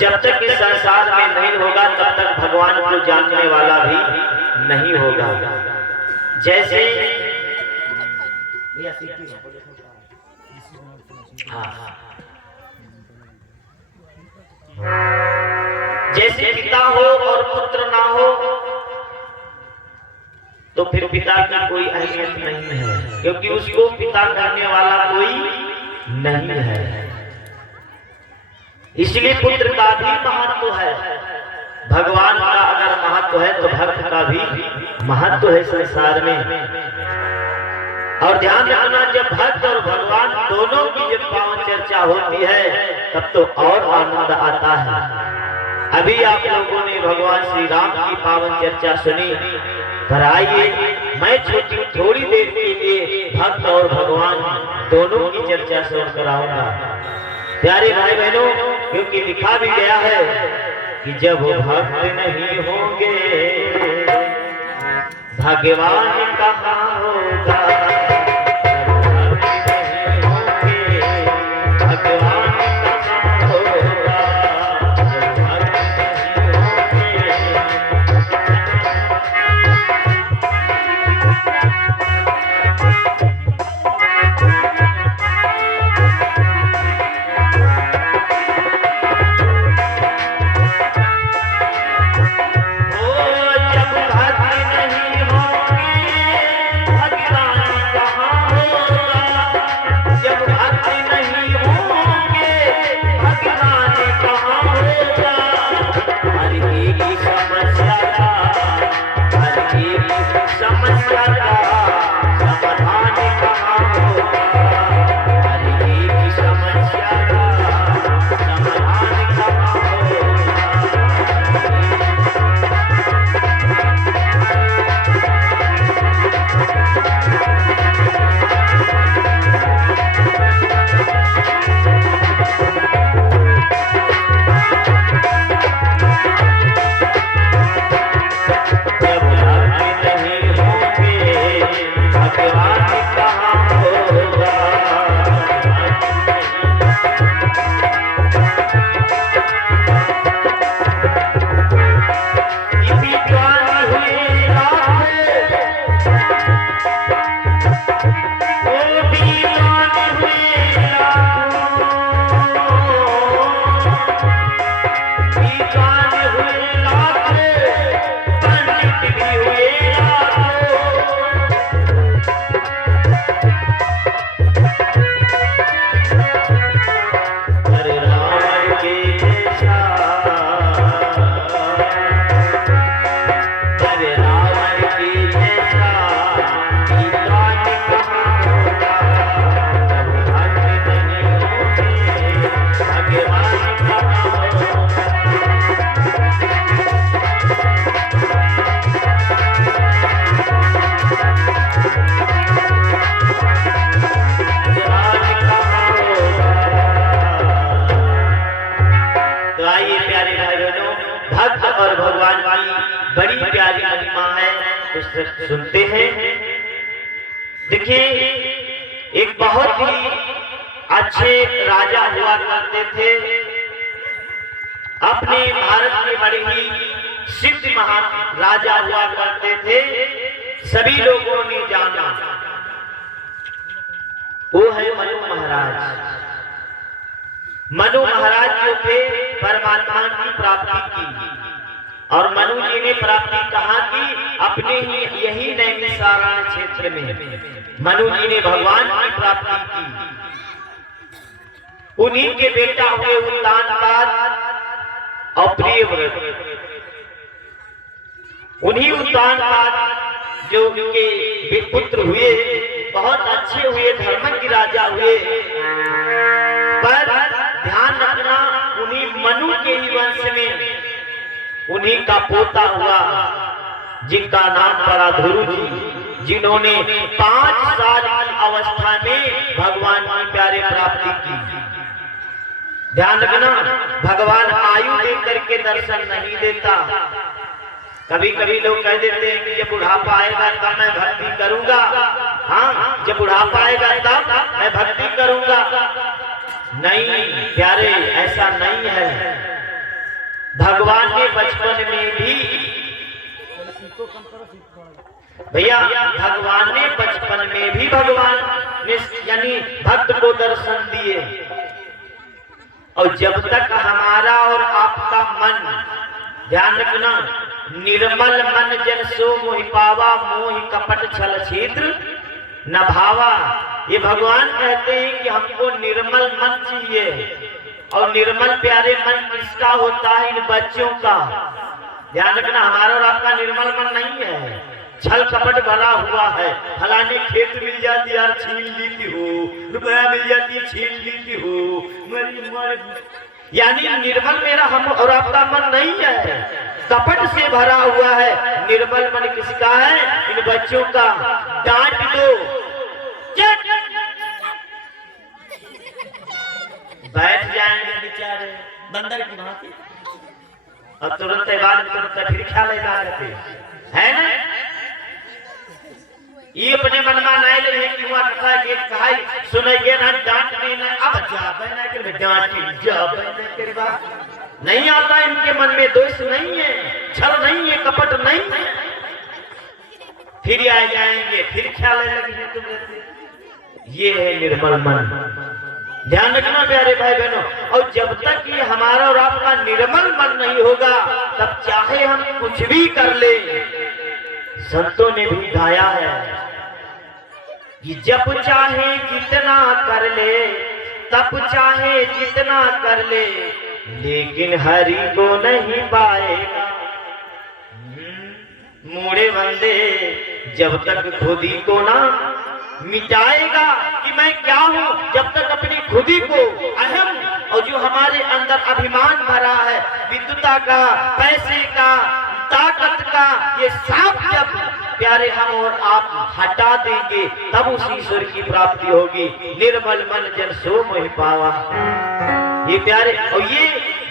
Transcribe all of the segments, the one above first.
जब तक इस संसार में नहीं होगा तब तक भगवान को जानने वाला भी नहीं होगा। जैसे जैसे पिता हो और पुत्र ना हो तो फिर पिता की कोई अहमियत नहीं है, क्योंकि उसको पिता करने वाला कोई नहीं है। इसलिए पुत्र का भी महत्व है। भगवान का अगर महत्व है तो भक्त का भी महत्व है संसार में। और ध्यान रखना, जब भक्त और भगवान दोनों की जब पावन चर्चा होती है तब तो और आनंद आता है। अभी आप लोगों ने भगवान श्री राम की पावन चर्चा सुनी, पर आइए मैं थोड़ी देर के लिए भक्त और भगवान दोनों की चर्चा सुन कराऊंगा। प्यारे भाई बहनों, क्योंकि लिखा भी गया है कि जब भक्त नहीं होंगे भगवान कहाँ होगा। बड़ी प्यारी महिमा है, तो सुनते हैं। देखिए, एक बहुत ही अच्छे राजा हुआ करते थे। अपने भारत में बड़े ही सिद्ध महान राजा हुआ करते थे। सभी लोगों ने जाना, वो है मनु महाराज। मनु महाराज जो थे परमात्मा की प्राप्ति की, और मनु जी ने प्राप्ति कहाँ की? अपने ही यही नैमिषारण्य क्षेत्र में मनु जी ने भगवान की प्राप्ति की। उन्हीं के बेटा हुए उत्तानपाद और प्रियव्रत। उन्हीं उत्तानपाद जो उनके पुत्र हुए, बहुत अच्छे हुए, धर्मज्ञ राजा हुए। पर ध्यान रखना, उन्हीं मनु के ही वंश में उन्हीं का पोता हुआ, जिनका नाम पड़ा ध्रुव जी, जिन्होंने 5 साल की अवस्था में भगवान की प्यारे प्राप्ति की। ध्यान रखना, भगवान आयु देकर के दर्शन नहीं देता। कभी कभी लोग कह देते हैं कि जब बुढ़ापा आएगा तब मैं भक्ति करूंगा। हाँ, जब बुढ़ापा आएगा तब मैं भक्ति करूंगा। नहीं प्यारे, ऐसा नहीं है। भगवान ने बचपन में भी भैया भगवान ने बचपन में भी भगवान ने यानी भक्त को दर्शन दिए। और जब तक हमारा और आपका मन, ध्यान रखना, निर्मल मन जन सो मोहि पावा, मोहि कपट छल छिद्र न भावा। ये भगवान कहते हैं कि हमको निर्मल मन चाहिए। और निर्मल प्यारे मन किसका होता है? इन बच्चों का। ध्यान रखना, हमारा और आपका निर्मल मन नहीं है, छल कपट भरा हुआ है। फलाने खेत मिल जाती यार छीन लेती हो, रुपया मिल जाती छीन लेती हो, यानी निर्मल मेरा हम और आपका मन नहीं है, कपट से भरा हुआ है। निर्मल मन किसका है? इन बच्चों का। डांट दो, बैठ जाएंगे बेचारे बंदर की भांति, और तुरंत बाद तुरंत फिर ख्याल है ना। ये अपने मन में नहीं ले कि वहां कथा के कहाई सुनेगे ना, डांट देना, अब जाबे ना कर डांट जाबे ना करवा नहीं आता। इनके मन में दोष नहीं है, छल नहीं है, कपट नहीं है। फिर आ जाएंगे, फिर ख्याल लगेंगे तुम्हें। ये है निर्मल मन। ध्यान रखना प्यारे भाई बहनों। और जब तक ये हमारा और आपका निर्मल मन नहीं होगा, तब चाहे हम कुछ भी कर ले। संतों ने भी गाया है कि जब चाहे जितना कर ले, तब चाहे जितना कर ले, लेकिन हरि को नहीं पाएगा। मूढ़े बंदे जब तक खुद ही को ना मिटाएगा कि मैं क्या हूँ, जब तक अपनी खुदी को अहम और जो हमारे अंदर अभिमान भरा है, विद्युता का, पैसे का, ताकत का, ये सब जब प्यारे हम और आप हटा देंगे, तब उस ईश्वर की प्राप्ति होगी। निर्मल मन जन सो मोहि पावा। ये प्यारे, और ये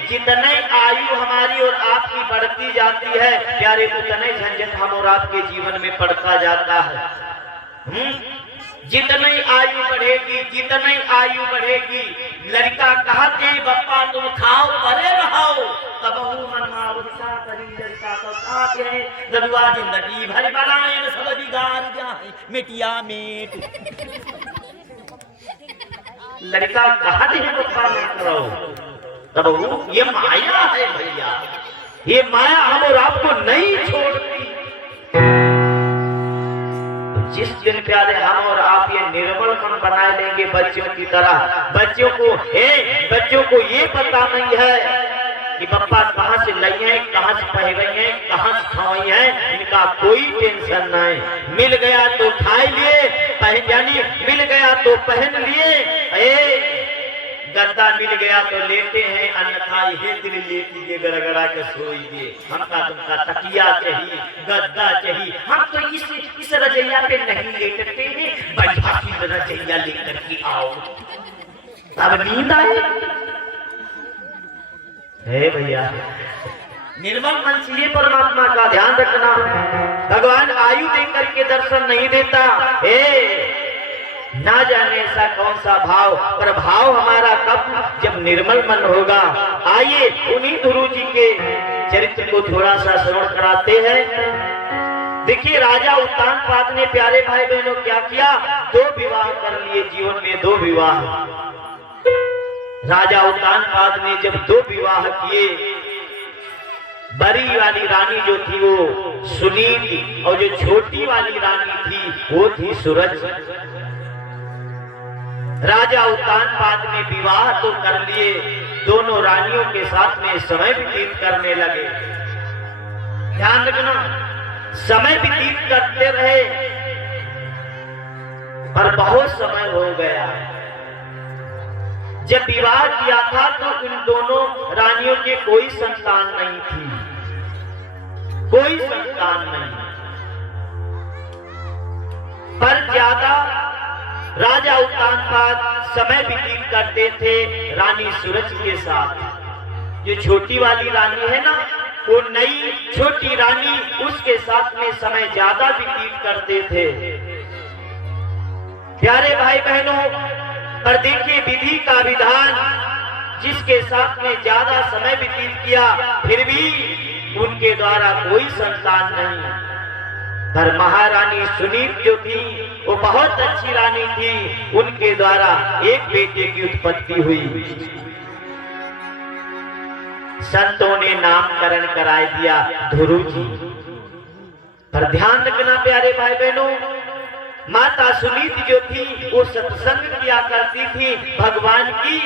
जितने आयु हमारी और आपकी बढ़ती जाती है प्यारे, उतने झंझट हम और आपके जीवन में पड़ता जाता है। जितनी आयु बढ़ेगी, जितनी आयु बढ़ेगी, लड़का कहते बप्पा तुम खाओ परे रहो, तब मनमा उत्साह करी लड़का तो खाते हैं दरुआ जिंदगी भर बनाए न सब बिगाड़ जाए मिटिया मेट। लड़का कहते हैं बप्पा मत करो, तब ये माया है भैया, ये माया हम और आपको नहीं छोड़ती। जिस दिन प्यारे हम और आप ये निर्मल मन बनाए लेंगे बच्चों की तरह, बच्चों को ये पता नहीं है कि पप्पा कहाँ से लाई है, कहाँ से पह गई है, कहाँ से खाई है, इनका कोई टेंशन नहीं। मिल गया तो खा लिए, यानी मिल गया तो पहन लिए, गद्दा मिल गया तो लेते हैं, अन्यथा ये दिल लेती गड़गड़ा के सोइए। हमका तुमका तकिया चाहिए, गद्दा चाहिए, हम तो इस रजैया पे नहीं लेटते हैं, बढ़िया की रजैया लेकर के आओ, तब नींद आए। हे भैया, निर्मल मन से परमात्मा का ध्यान रखना। भगवान आयु देकर के दर्शन नहीं देता, ना जाने ऐसा कौन सा भाव, पर भाव हमारा कब, जब निर्मल मन होगा। आइए उन्हीं गुरु जी के चरित्र को थोड़ा सा श्रवण कराते हैं। देखिए राजा उत्तानपाद ने प्यारे भाई बहनों क्या किया, 2 विवाह कर लिए जीवन में, 2 विवाह। राजा उत्तानपाद ने जब 2 विवाह किए, बड़ी वाली रानी जो थी वो सुनीति, और जो छोटी वाली रानी थी वो थी सूरज। राजा उत्तानपाद ने विवाह तो कर लिए, दोनों रानियों के साथ में समय व्यतीत करने लगे। ध्यान रखना, समय व्यतीत करते रहे, पर बहुत समय हो गया। जब विवाह किया था तो इन दोनों रानियों के कोई संतान नहीं थी, कोई संतान नहीं। पर ज्यादा राजा उत्तानपाद समय व्यतीत करते थे रानी सूरज के साथ। जो छोटी वाली रानी है ना, वो नई छोटी रानी, उसके साथ में समय ज्यादा व्यतीत करते थे। प्यारे भाई बहनों, पर देखिए विधि का विधान, जिसके साथ में ज्यादा समय व्यतीत किया, फिर भी उनके द्वारा कोई संतान नहीं। पर महारानी सुनीत जो थी वो बहुत अच्छी रानी थी, उनके द्वारा एक बेटे की उत्पत्ति हुई। संतों ने नामकरण कराए दिया ध्रुव जी। पर ध्यान रखना प्यारे भाई बहनों, माता सुनीत जो थी वो सत्संग किया करती थी, भगवान की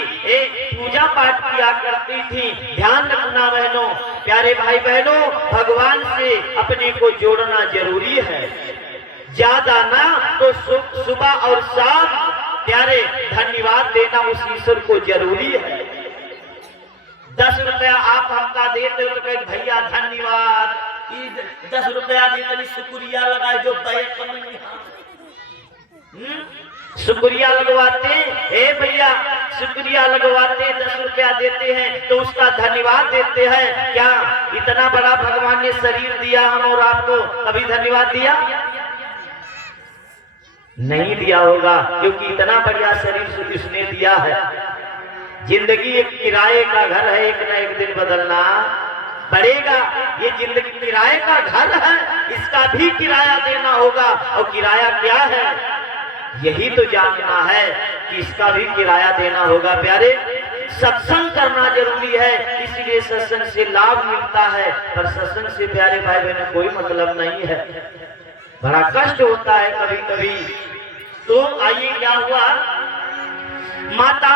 पूजा पाठ किया करती थी। ध्यान रखना बहनों, प्यारे भाई बहनों, भगवान से अपने को जोड़ना जरूरी है। ज्यादा ना तो सुबह और शाम प्यारे धन्यवाद देना उस ईश्वर को जरूरी है। 10 रुपया आप हमका देते हो तो कहे भैया धन्यवाद, 10 रुपया देते नहीं शुक्रिया लगाए जो बैठ शुक्रिया लगवाते, ए भैया शुक्रिया लगवाते, 10 रुपया देते हैं तो उसका धन्यवाद देते हैं। क्या इतना बड़ा भगवान ने शरीर दिया हम और आपको, कभी धन्यवाद दिया? नहीं दिया होगा, क्योंकि इतना बढ़िया शरीर उसने दिया है। जिंदगी एक किराए का घर है, एक न एक दिन बदलना पड़ेगा। ये जिंदगी किराए का घर है, इसका भी किराया देना होगा। और किराया क्या है यही तो जानना है कि इसका भी किराया देना होगा। प्यारे, सत्संग करना जरूरी है, इसलिए सत्संग से लाभ मिलता है, पर सत्संग से प्यारे भाई बहनों कोई मतलब नहीं है, बड़ा कष्ट होता है कभी कभी। तो आइए क्या हुआ, माता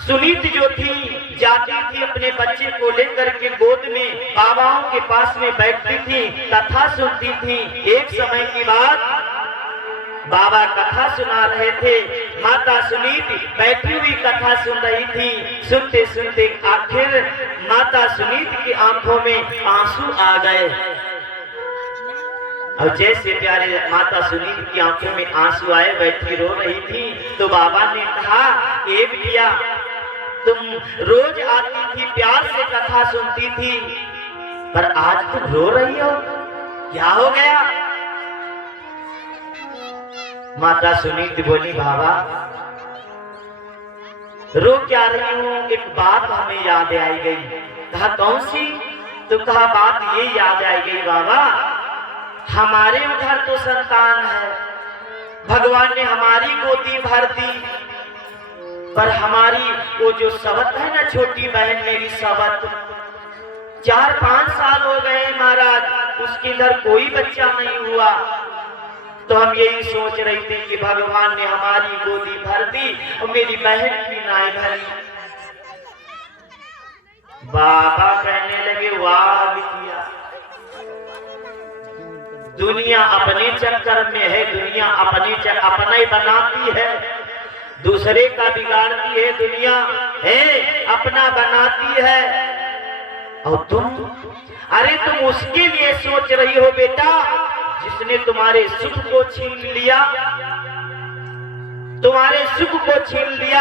सुनीत जो थी जाती थी अपने बच्चे को लेकर के गोद में, बाबाओं के पास में बैठती थी, कथा सुनती थी। एक समय की बात, बाबा कथा सुना रहे थे, माता सुनीत बैठी हुई कथा सुन रही थी। सुनते सुनते आखिर माता सुनीत की आंखों में आंसू आ गए। और जैसे प्यारे माता सुनीत की आंखों में आंसू आए, बैठी रो रही थी, तो बाबा ने कहा, ए बिटिया तुम रोज आती थी, प्यार से कथा सुनती थी, पर आज तुम रो रही हो, क्या हो गया? माता सुनीत बोली, बाबा रो क्या रही हूँ, एक बात हमें याद आई गई। कहा कौन सी? तो कहा बात ये याद आई गई बाबा, हमारे उधर तो संतान है, भगवान ने हमारी गोदी भर दी, पर हमारी वो जो सवत है ना, छोटी बहन मेरी सवत, 4-5 साल हो गए महाराज, उसके इधर कोई बच्चा नहीं हुआ। तो हम यही सोच रही थी कि भगवान ने हमारी गोदी भर दी और मेरी बहन की नाई भरी। बाबा कहने लगे, वाह बिटिया, दुनिया अपने चक्कर में है, दुनिया अपना ही बनाती है, दूसरे का बिगाड़ती है दुनिया, है अपना बनाती है। और तुम, अरे तुम उसके लिए सोच रही हो बेटा जिसने तुम्हारे सुख को छीन लिया, तुम्हारे सुख को छीन लिया।